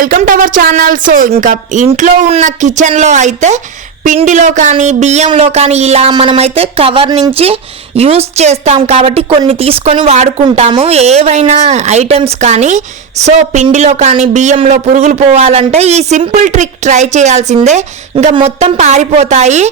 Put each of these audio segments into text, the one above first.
Welcome to our channel. So ఇంకా ఇంట్లో ఉన్న కిచెన్లో అయితే పిండిలో కానీ బియ్యంలో కానీ ఇలా మనమైతే కవర్ నుంచి యూస్ చేస్తాం కాబట్టి కొన్ని తీసుకొని వాడుకుంటాము ఏవైనా ఐటమ్స్ కానీ. సో పిండిలో కానీ బియ్యంలో పురుగులు పోవాలంటే ఈ సింపుల్ ట్రిక్ ట్రై చేయాల్సిందే, ఇంకా మొత్తం పారిపోతాయి.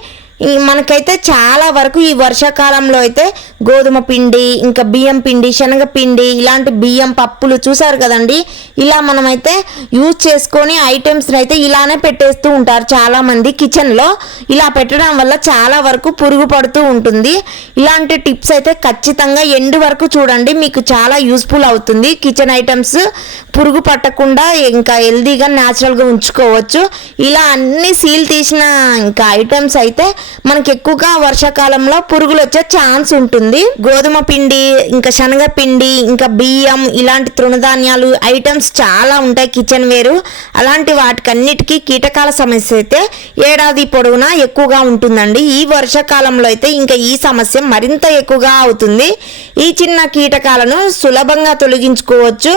మనకైతే చాలా వరకు ఈ వర్షాకాలంలో అయితే గోధుమ పిండి, ఇంకా బియ్యం పిండి, శనగ పిండి, ఇలాంటి బియ్యం పప్పులు చూసారు కదండి. ఇలా మనమైతే యూజ్ చేసుకొని ఐటమ్స్ని అయితే ఇలానే పెట్టేస్తూ ఉంటారు చాలామంది కిచెన్లో. ఇలా పెట్టడం వల్ల చాలా వరకు పురుగు పడుతూ ఉంటుంది. ఇలాంటి టిప్స్ అయితే ఖచ్చితంగా ఎండ్ వరకు చూడండి, మీకు చాలా యూస్ఫుల్ అవుతుంది. కిచెన్ ఐటమ్స్ పురుగు పట్టకుండా ఇంకా హెల్దీగా న్యాచురల్గా ఉంచుకోవచ్చు. ఇలా అన్ని సీల్ తీసిన ఇంకా ఐటమ్స్ అయితే మనకి ఎక్కువగా వర్షాకాలంలో పురుగులు వచ్చే ఛాన్స్ ఉంటుంది. గోధుమ పిండి, ఇంకా శనగ పిండి, ఇంకా బియ్యం, ఇలాంటి తృణధాన్యాలు ఐటమ్స్ చాలా ఉంటాయి కిచెన్ వేరు. అలాంటి వాటికన్నిటికీ కీటకాల సమస్య అయితే ఏడాది పొడవునా ఎక్కువగా ఉంటుందండి. ఈ వర్షాకాలంలో అయితే ఇంకా ఈ సమస్య మరింత ఎక్కువగా అవుతుంది. ఈ చిన్న కీటకాలను సులభంగా తొలగించుకోవచ్చు.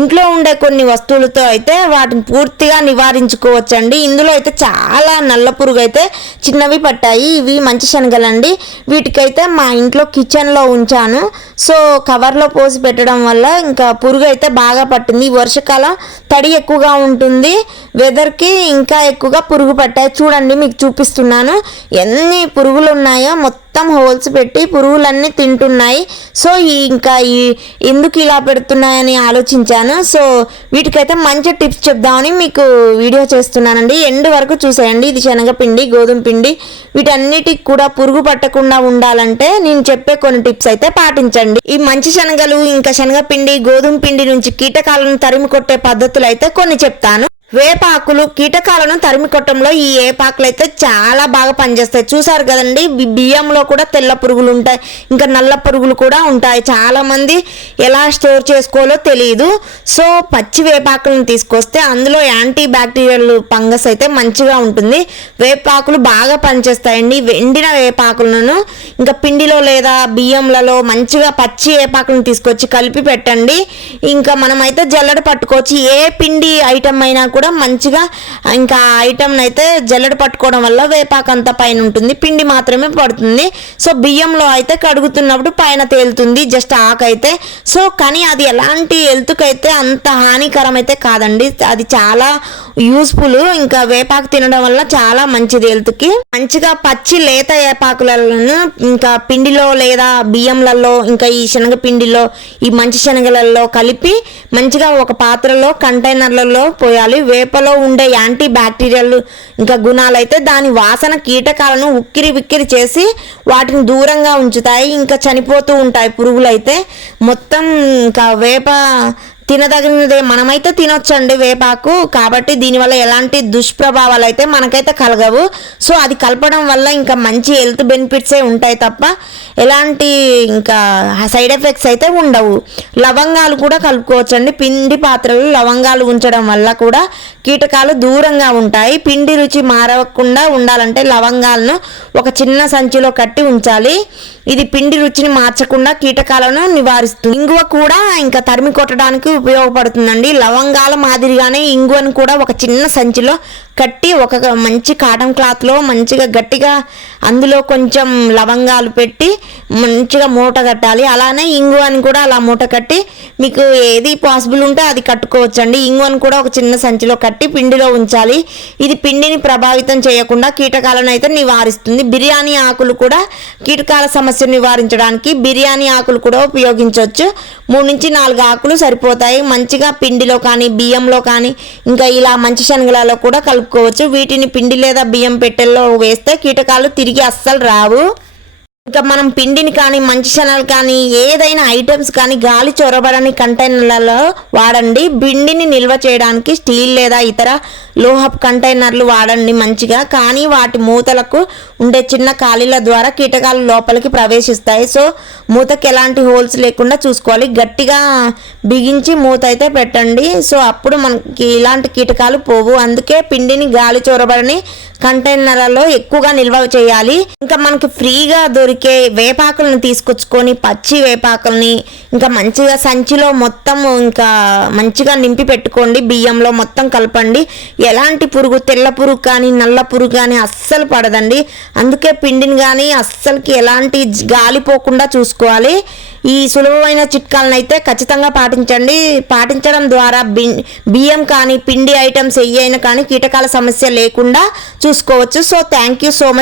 ఇంట్లో ఉండే కొన్ని వస్తువులతో అయితే వాటిని పూర్తిగా నివారించుకోవచ్చు అండి. ఇందులో అయితే చాలా నల్ల పురుగు అయితే చిన్నవి పట్టాయి. ఇవి మంచి శనగలండి. వీటికైతే మా ఇంట్లో కిచెన్లో ఉంచాను. సో కవర్లో పోసి పెట్టడం వల్ల ఇంకా పురుగు అయితే బాగా పట్టింది. ఈ వర్షాకాలం తడి ఎక్కువగా ఉంటుంది, వెదర్కి ఇంకా ఎక్కువగా పురుగు పట్టాయి. చూడండి, మీకు చూపిస్తున్నాను ఎన్ని పురుగులు ఉన్నాయో. మొత్తం హోల్స్ పెట్టి పురుగులన్నీ తింటున్నాయి. సో ఇంకా ఎందుకు ఇలా పెడుతున్నాయని ఆలోచించాను. సో వీటికైతే మంచి టిప్స్ చెప్దామని మీకు వీడియో చేస్తున్నానండి. ఎండ్ వరకు చూసేయండి. ఇది శనగపిండి, గోధుమ పిండి, వీటన్నిటికి కూడా పురుగు పట్టకుండా ఉండాలంటే నేను చెప్పే కొన్ని టిప్స్ అయితే పాటించండి. ఈ మంచి శనగలు, ఇంకా శనగపిండి, గోధుమ పిండి నుంచి కీటకాలను తరిమి కొట్టే పద్ధతులు అయితే కొన్ని చెప్తాను. వేపాకులు కీటకాలను తరిమి కొట్టడంలో ఈ వేపాకులు అయితే చాలా బాగా పనిచేస్తాయి. చూసారు కదండి, బియ్యంలో కూడా తెల్ల పురుగులు ఉంటాయి, ఇంకా నల్ల పురుగులు కూడా ఉంటాయి. చాలా మంది ఎలా స్టోర్ చేసుకోవాలో తెలియదు. సో పచ్చి వేపాకులను తీసుకొస్తే అందులో యాంటీ బ్యాక్టీరియల్ ఫంగస్ అయితే మంచిగా ఉంటుంది. వేపాకులు బాగా పనిచేస్తాయండి. ఎండిన వేపాకులను ఇంకా పిండిలో లేదా బియ్యంలలో మంచిగా పచ్చి వేపాకులను తీసుకొచ్చి కలిపి పెట్టండి. ఇంకా మనమైతే జల్లెడ పట్టుకోవచ్చు. ఏ పిండి ఐటమ్ అయినా కూడా మంచిగా ఇంకా ఐటమ్ అయితే జల్లెడ పట్టుకోవడం వల్ల వేపాకు అంతా పైన ఉంటుంది, పిండి మాత్రమే పడుతుంది. సో బియ్యంలో అయితే కడుగుతున్నప్పుడు పైన తేలుతుంది జస్ట్ ఆకైతే. సో కానీ అది ఎలాంటి హెల్త్కి అయితే అంత హానికరం అయితే కాదండి, అది చాలా యూస్ఫుల్. ఇంకా వేపాకు తినడం వల్ల చాలా మంచిది హెల్త్కి. మంచిగా పచ్చి లేత వేపాకులను ఇంకా పిండిలో లేదా బియ్యంలలో, ఇంకా ఈ శనగ పిండిలో, ఈ మంచి శనగలలో కలిపి మంచిగా ఒక పాత్రలో కంటైనర్లలో పోయాలి. వేపలో ఉండే యాంటీ బ్యాక్టీరియల్ ఇంకా గుణాలు అయితే దాని వాసన కీటకాలను ఉక్కిరి బిక్కిరి చేసి వాటిని దూరంగా ఉంచుతాయి. ఇంకా చనిపోతూ ఉంటాయి పురుగులు అయితే. మొత్తం ఇంకా వేప తినదగినదే, మనమైతే తినొచ్చండి వేపాకు. కాబట్టి దీనివల్ల ఎలాంటి దుష్ప్రభావాలు అయితే మనకైతే కలగవు. సో అది కలపడం వల్ల ఇంకా మంచి హెల్త్ బెనిఫిట్సే ఉంటాయి తప్ప ఎలాంటి ఇంకా సైడ్ ఎఫెక్ట్స్ అయితే ఉండవు. లవంగాలు కూడా కలుపుకోవచ్చండి. పిండి పాత్రలు లవంగాలు ఉంచడం వల్ల కూడా కీటకాలు దూరంగా ఉంటాయి. పిండి రుచి మారకుండా ఉండాలంటే లవంగాలను ఒక చిన్న సంచిలో కట్టి ఉంచాలి. ఇది పిండి రుచిని మార్చకుండా కీటకాలను నివారిస్తుంది. ఇంగువ కూడా ఇంకా తరిమి కొట్టడానికి ఉపయోగపడుతుందండి. లవంగాల మాదిరిగానే ఇంగువను కూడా ఒక చిన్న సంచిలో కట్టి ఒక మంచి కాటన్ క్లాత్లో మంచిగా గట్టిగా అందులో కొంచెం లవంగాలు పెట్టి మంచిగా మూట కట్టాలి. అలానే ఇంగువని కూడా అలా మూట కట్టి మీకు ఏది పాసిబుల్ ఉంటే అది కట్టుకోవచ్చండి. ఇంగువని కూడా ఒక చిన్న సంచిలో కట్టి పిండిలో ఉంచాలి. ఇది పిండిని ప్రభావితం చేయకుండా కీటకాలను అయితే నివారిస్తుంది. బిర్యానీ ఆకులు కూడా కీటకాల సమస్యను నివారించడానికి బిర్యానీ ఆకులు కూడా ఉపయోగించవచ్చు. 3 నుంచి 4 ఆకులు సరిపోతాయి. మంచిగా పిండిలో కానీ బియ్యంలో కానీ ఇంకా ఇలా మంచి శనగలలో కూడా కలుపుకోవచ్చు. వీటిని పిండి లేదా బియ్యం పెట్టెల్లో వేస్తే కీటకాలు తిరిగి అస్సలు రావు. ఇంకా మనం పిండిని కానీ మంచి శనగలు కానీ ఏదైనా ఐటమ్స్ కానీ గాలి చొరబడని కంటైనర్లలో వాడండి. పిండిని నిల్వ చేయడానికి స్టీల్ లేదా ఇతర లోహపు కంటైనర్లు వాడండి మంచిగా. కానీ వాటి మూతలకు ఉండే చిన్న ఖాళీల ద్వారా కీటకాలు లోపలికి ప్రవేశిస్తాయి. సో మూతకి ఎలాంటి హోల్స్ లేకుండా చూసుకోవాలి. గట్టిగా బిగించి మూత అయితే పెట్టండి. సో అప్పుడు మనకి ఇలాంటి కీటకాలు పోవు. అందుకే పిండిని గాలి చొరబడని కంటైనర్లలో ఎక్కువగా నిల్వ చేయాలి. ఇంకా మనకి ఫ్రీగా దొరికే వేపాకులను తీసుకొచ్చుకొని, పచ్చి వేపాకుల్ని ఇంకా మంచిగా సంచిలో మొత్తం ఇంకా మంచిగా నింపి పెట్టుకోండి. బియ్యంలో మొత్తం కలపండి. ఎలాంటి పురుగు, తెల్ల పురుగు కానీ నల్ల పురుగు కానీ అస్సలు పడదండి. అందుకే పిండిని కానీ అస్సలకి ఎలాంటి గాలి పోకుండా చూసుకోవాలి. ఈ సులభమైన చిట్కాలను అయితే ఖచ్చితంగా పాటించండి. పాటించడం ద్వారా బియ్యం కానీ పిండి ఐటమ్స్ ఏ అయినా కానీ కీటకాల సమస్య లేకుండా చూసుకోవచ్చు. So thank you so much.